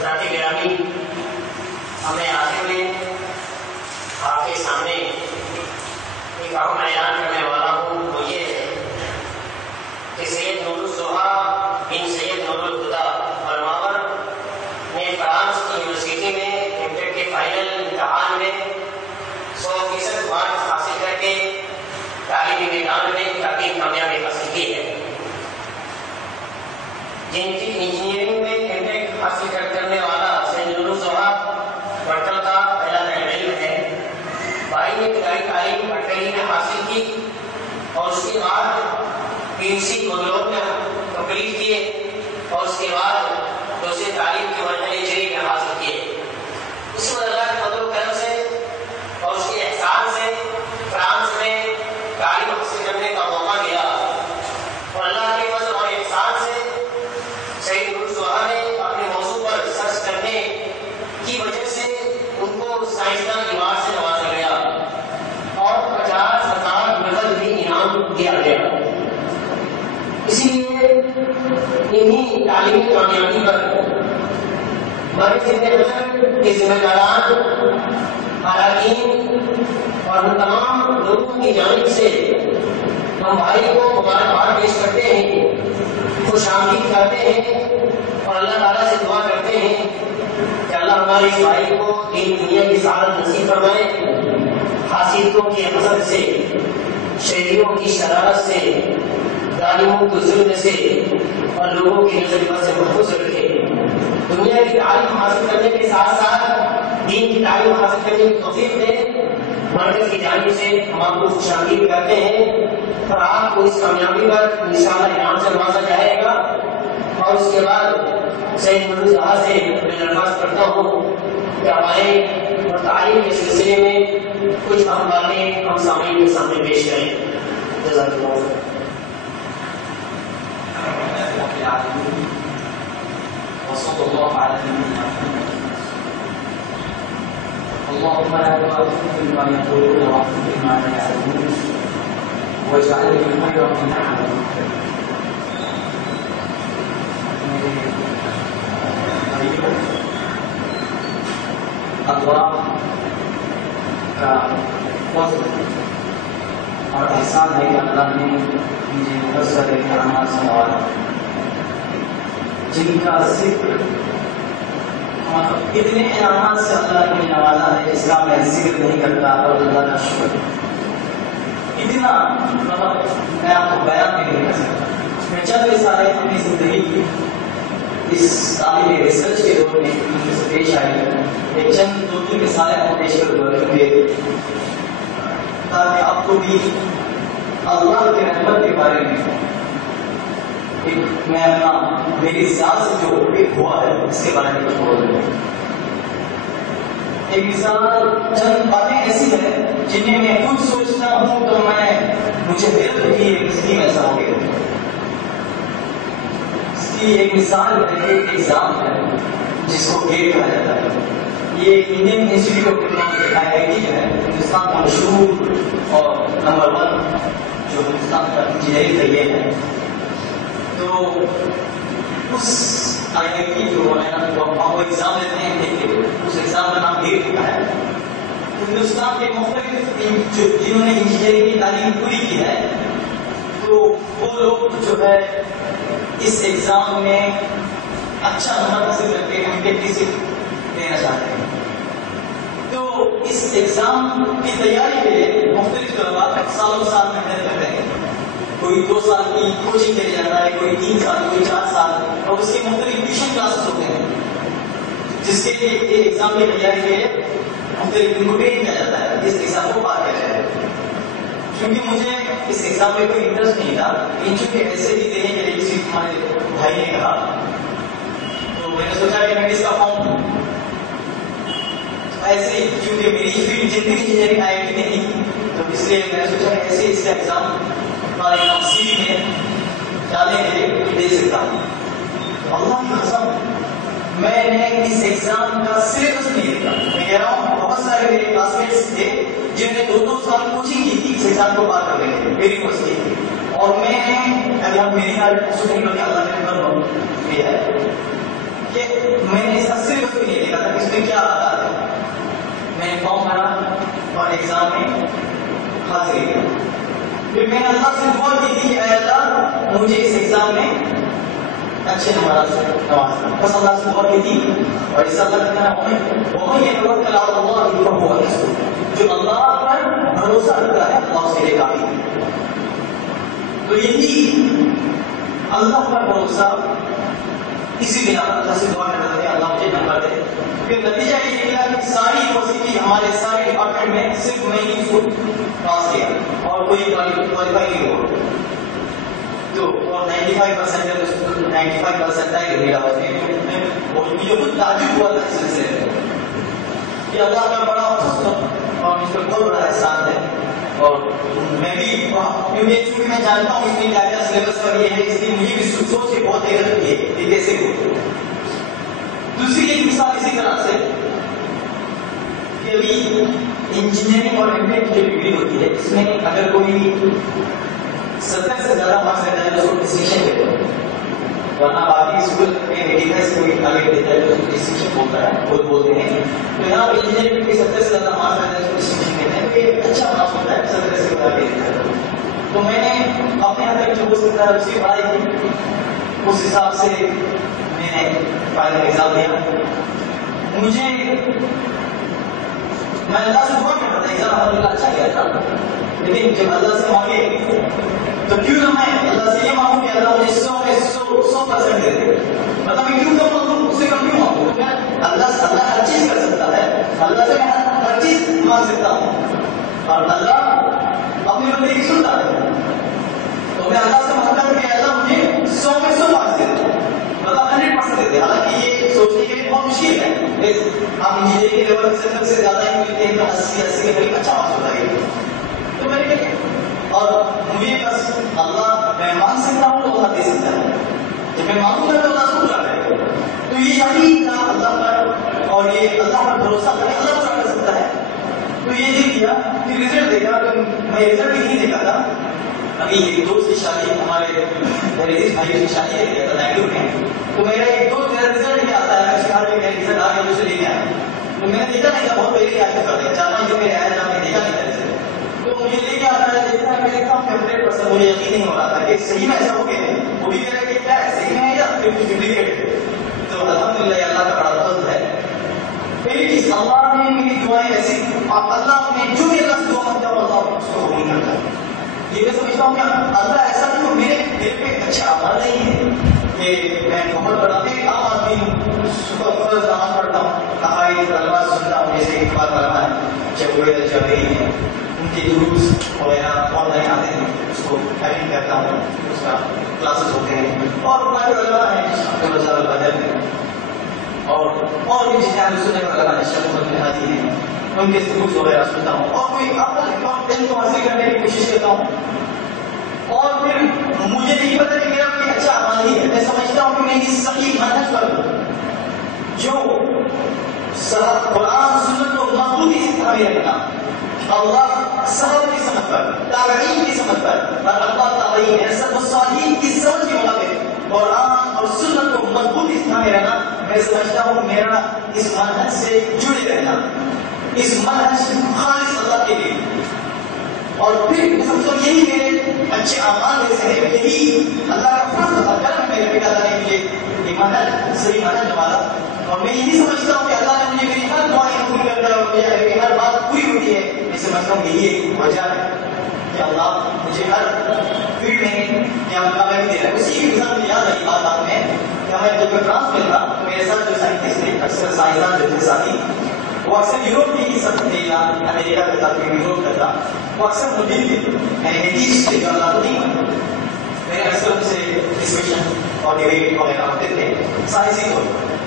ذات گرامی، ہمیں آخر میں آپ کے سامنے ایک اہم اعلان کرنے والا ہوں، وہ یہ ہے کہ سید نور الضحیٰ بن سید نور الہدیٰ الماور نے فرانس کی یونیورسٹی میں انٹر کے فائنل امتحان میں 100% مارکس حاصل کر کے تعلیمی میدان میں کافی کامیابی حاصل کی ہے۔ جن کی انجینئرنگ میں انٹر حاصل کرنے والا سید نور الضحیٰ برطانیہ کا پہلا طالب علم ہے۔ بھائی نے ابتدائی تعلیم اٹھارہویں میں حاصل کی اور اس کے بعد PhD بنگلور میں کمپلیٹ کیے اور اس کے بعد دوسرے تعلیم کے مرحلے جری میں حاصل کیے۔ اس کو اللہ کے فضل و کرم سے اور اس کے احسان سے فرانس میں تعلیم حاصل کرنے کا موقع ملا اور اللہ کے فضل اور احسان سے سید نور الضحیٰ نے اپنے موضوع پر ریسرچ کرنے کی وجہ سے ان کو سائنسدان ایوارڈ سے نوازا گیا اور 50,000 نقد بھی انعام دیا گیا۔ اسی لیے انہی تعلیمی کامیابی پر ہمارے زندہ کے ذمہ داران، اراکین اور تمام لوگوں کی جانب سے ہم بھائی کو مبارکباد پیش کرتے ہیں، خوش آمدید کرتے ہیں اور اللہ تعالیٰ سے دعا کرتے ہیں کہ اللہ ہمارے اس بھائی کو دین دنیا کی سعادت نصیب فرمائے، حاسدوں کی حسد سے، شہریوں کی شرارت سے، ظالموں کے ظلم سے اور لوگوں کی نظر سے محفوظ رکھے۔ دنیا کی تعلیم حاصل کرنے کے ساتھ ساتھ دین کی تعلیم حاصل کرنے کی توفیق دے۔ مرکز کی جانب سے ہم آپ کو خوش آمدید کرتے ہیں اور آپ کو اس کامیابی پر انشاءاللہ انعام سے نوازا جائے گا۔ اور اس کے بعد سید نور الضحیٰ سے میں درخواست کرتا ہوں کہ آپ آئیں اور تعلیم کے سلسلے میں کچھ اہم باتیں ہم سامعین کے سامنے پیش کریں۔ جزاک اللہ خیر۔ وصلى الله على نبينا محمد اللهم لا تؤاخذني بما يقولون واغفر ما لا يعلمون واجعلني خيرا من يعلمون۔ اللہ کا فضل اور احسان ہے کہ اللہ نے مجھے مبصر اعمال سنوارا، جن کا ذکر اتنے انعامات سے اللہ نے نوازا ہے جس کا میں ذکر نہیں کرتا اور اللہ کا شکر اتنا میں آپ کو بیان نہیں کر سکتا۔ میں چند رسالے اپنی زندگی کی اس طالب ریسرچ کے دور میں سے پیش آئی، ایک چند دو تین رسالے آپ کو پیش کر دوں گے تاکہ آپ کو بھی اللہ کے رحمت کے بارے میں میں اپنا میری سیاست سے جو ایک ہوا ہے اس کے بارے میں کچھ بول رہا ہوں۔ ایک مثال چند باتیں ایسی ہیں جنہیں میں خود سوچتا ہوں تو مجھے حیرت ہوئی ہے کس لیے ایسا ہو گیا۔ اس کی ایک مثال ہے، ایک ایگزام ہے جس کو گیٹ کہا جاتا ہے۔ یہ انڈین انسٹیٹیوٹ آف ٹیکنالوجی جو ہے ہندوستان کا مشہور اور نمبر 1 جو ہندوستان کا انجینئرنگ کا یہ ہے، تو اس IIT جو ہے نا وہ ایگزام لیتے ہیں، اس ایگزام کا نام گیٹ ہوتا ہے۔ ہندوستان کے مختلف جنہوں نے انجینئرنگ کی تعلیم پوری کی ہے تو وہ لوگ جو ہے اس ایگزام میں اچھا نمبر حاصل کر کے کمپٹیشن دینا چاہتے ہیں۔ تو اس ایگزام کی تیاری کے لیے مختلف طلباء سالوں سال محنت کر رہے ہیں۔ کوئی 2 سال کی کوچنگ کے لیے جاتا ہے، کوئی 3 سال، کوئی 4 سال، اور اس کے مختلف ٹیوشن کلاسز ہوتے ہیں جس کے لیے یہ ایگزام کی تیاری کے لیے مختلف ان کو ٹرین کیا جاتا ہے اس ایگزام کو پار کیا جائے۔ کیونکہ مجھے اس ایگزام میں کوئی انٹرسٹ نہیں تھا، لیکن چونکہ ایسے ہی دینے کے لیے کسی ہمارے بھائی نے کہا تو میں نے سوچا کہ میں اس کا فارم ایسے ہی، کیونکہ میری فیلڈ جتنی انجینئرنگ IIT نہیں تو اس لیے میں نے سوچا کہ ایسے اس کا ایگزام سی میں جانے کے لیے دے سکتا ہوں۔ اللہ کی قسم میں نے اس ایگزام کا سلیبس نہیں دیکھا۔ میں کہہ رہا ہوں بہت سارے میرے کلاس میٹس تھے جنہوں نے 2 سال کوچنگ کی تھی اس ایگزام کو پار کرنے کے لیے میری یونیورسٹی کی، اور میں ابھی ہم میری نہیں بلکہ اللہ کے نمبر یہ ہے کہ میں نے اس کا سلیبس بھی نہیں دیکھا تھا کہ اس میں کیا آتا ہے. میں نے فارم بھرا اور ایگزام میں حاضری دی. پھر میں نے اللہ سے دعا کی تھی کہ اے اللہ مجھے اس ایگزام میں اچھے نمبرات سے نوازنا. بس اللہ سے دعا کی تھی اور اس اللہ کا نام وہی يتوکل علی اللہ فهو حسبہ. جو اللہ پر بھروسہ رکھتا ہے اللہ اس کے لیے کافی ہے. تو یہی اللہ پر بھروسہ اسی بنا پر اللہ سے دعا کرتے تھے اللہ مجھے نمبر دے. پھر نتیجہ یہ نکلا کہ ساری یونیورسٹی ہمارے سارے ڈپارٹمنٹ میں صرف میں ہی اس کو پاس کیا اور کوئی کوالیفائی نہیں ہوا. تو 95% 95% میرا مجھے خود تعجب ہوا تھا اس سلسلے میں کہ اللہ کا بڑا افسوس تھا اور مجھ پر بہت بڑا احسان ہے. اور میں بھی چونکہ میں جانتا ہوں اس میں کیا کیا سلیبس پر یہ ہے اس لیے مجھے بھی سوچ کے بہت حیرت ہوئی ہے کہ کیسے ہو. دوسری ایک مثال اسی طرح سے کہ ابھی انجینئرنگ اور ایم ٹیک کی ڈگری ہوتی ہے اس میں اگر کوئی 70 سے زیادہ مارکس رہتا ہے تو اس کو ڈسٹنکشن دیتے ہیں. ورنہ باقی اسکول میں 85 سے کوئی آگے دیتا ہے تو اس کو ڈسٹنکشن بولتا ہے خود بولتے ہیں. تو یہاں پر انجینئرنگ میں 70 سے زیادہ مارکس رہتا ہے اس کو ڈسٹنکشن دیتے ہیں. تو ایک اچھا مارکس ہوتا ہے 70 سے آگے دیتا ہے. تو میں نے اپنے یہاں تک جو ہو سکتا ہے اس کی پڑھائی کی اس حساب سے میں نے فائنل ایگزام دیا. مجھے میں اللہ سے دعا کرتا تھا ایگزام الحمدللہ اچھا گیا تھا لیکن جب اللہ سے مانگے تو کیوں نہ میں اللہ سے یہ مانگوں کہ اللہ مجھے 100 میں 100% دے دے. مطلب میں کیوں کم مانگوں اس سے کم کیوں مانگوں. اللہ ہر چیز کر سکتا ہے. اللہ سے میں ہر چیز مانگ سکتا ہوں اور اللہ اپنے بندے کی سنتا ہے. تو میں اللہ سے مانگتا ہوں کہ اللہ مجھے 100 میں 100 مارکس دے دے مطلب 100% دے دے. حالانکہ یہ سوچنے کے لیے بہت مشکل ہے. آپ انجینئرنگ کے لیول سے 70 سے زیادہ ہی ملتے ہیں تو 80 کے قریب اچھا مارکس ہوتا ہے. تو میں نے کہا اور مجھے بس اللہ میں مانگ سکتا ہوں تو اللہ دے سکتا ہے. جب میں مانگوں گا تو اللہ کو پورا کرے گا. تو یہ یقین تھا اللہ پر اور یہ اللہ پر بھروسہ کرے اللہ پورا کر سکتا ہے. تو یہ نہیں کیا. پھر رزلٹ دیکھا تو میں رزلٹ بھی نہیں دیکھا تھا. ابھی ایک دوست کی شادی ہمارے بھائی کی شادی ہے کیا تھا بینگلور میں. تو میرا ایک دوست میرا رزلٹ نہیں آتا ہے شہر میں میرا رزلٹ آ گیا اسے لینے آیا. تو میں نے دیکھا نہیں تھا بہت پہلے آیا کر دیا 4 مہینے میں آیا تھا میں دیکھا نہیں تھا رزلٹ. تو مجھے لے کے آتا ہے دیکھتا ہے میں دیکھتا ہوں 100% مجھے یقین نہیں ہو رہا تھا کہ صحیح میں ایسا ہو گیا. وہ بھی کہہ رہا ہے کہ کیا ہے صحیح میں ہے یا ڈپلیکیٹ. تو الحمدللہ اللہ کا بڑا فضل ہے. پہلی چیز اللہ نے میری دعائیں ایسی اللہ نے جو بھی اللہ سے دعا مانگتا ہوں اللہ اس کو قبول کرتا ہے. یہ میں سمجھتا ہوں کہ اللہ ایسا نہیں تو میرے پہ اچھا عمل نہیں ہے کہ میں بہت بڑا ایک عام آدمی ہوں. صبح فرض نماز پڑھتا ہوں عقائد الفاظ سنتا ہوں جیسے اقبال علامہ جبریل جبری ہیں ان کے دروس وغیرہ آن لائن آتے ہیں اس کو اٹینڈ کرتا ہوں. اس کا کلاسز ہوتے ہیں اور علماء ہیں رضا البدر اور بھی جتنے سننے والا شیخ محمد ہادی ہیں ان کے دروس وغیرہ سنتا ہوں اور کوئی اپنا علم کو حاصل کرنے کی کوشش کرتا ہوں. اور پھر مجھے نہیں پتا کہ میرا کوئی اچھا عمل نہیں ہے. میں سمجھتا ہوں کہ میں اس صحیح منہج پر ہوں جو قرآن سنت کو مضبوطی سے تھامے رکھنا اللہ صحابہ کی سمجھ پر تابعین کی سمجھ پر اور اللہ تابعین سلف الصالحین کی سمجھ کے مطابق قرآن اور سنت کو مضبوطی سے تھامے رہنا. میں سمجھتا ہوں میرا اس منہج سے جڑے رہنا اس منہج خالص اللہ کے لیے. اور پھر سمجھو یہی میرے اچھے اعمال میں سے ہے. یہی اللہ کا فضل اور کرم میرے پہ اللہ نے مجھے یہ منہج صحیح منہج نوالا. اور میں یہی سمجھتا ہوں کہ اللہ نے مجھے میری ہر دعائیں قبول کرتا ہے اور میری ہر بات پوری ہوتی ہے. میں سمجھتا ہوں کہ یہی ایک وجہ ہے کہ اللہ مجھے ہر فیلڈ میں کامیابی دے رہا ہے. اسی کے ساتھ مجھے یاد آئی بات آپ میں کہ ہمیں جب میں فرانس میں تھا تو میرے ساتھ جو سائنٹسٹ تھے اکثر سائنسدان جو تھے ساتھی وہ اکثر یوروپ کی سب امریکہ کا تھا یوروپ کا تھا وہ اکثر مجھے تھے جو اللہ کو نہیں مانتے. میں اکثر ان سے ڈسکشن اور ڈبیٹ وغیرہ ہوتے تھے سائنسی طور پر.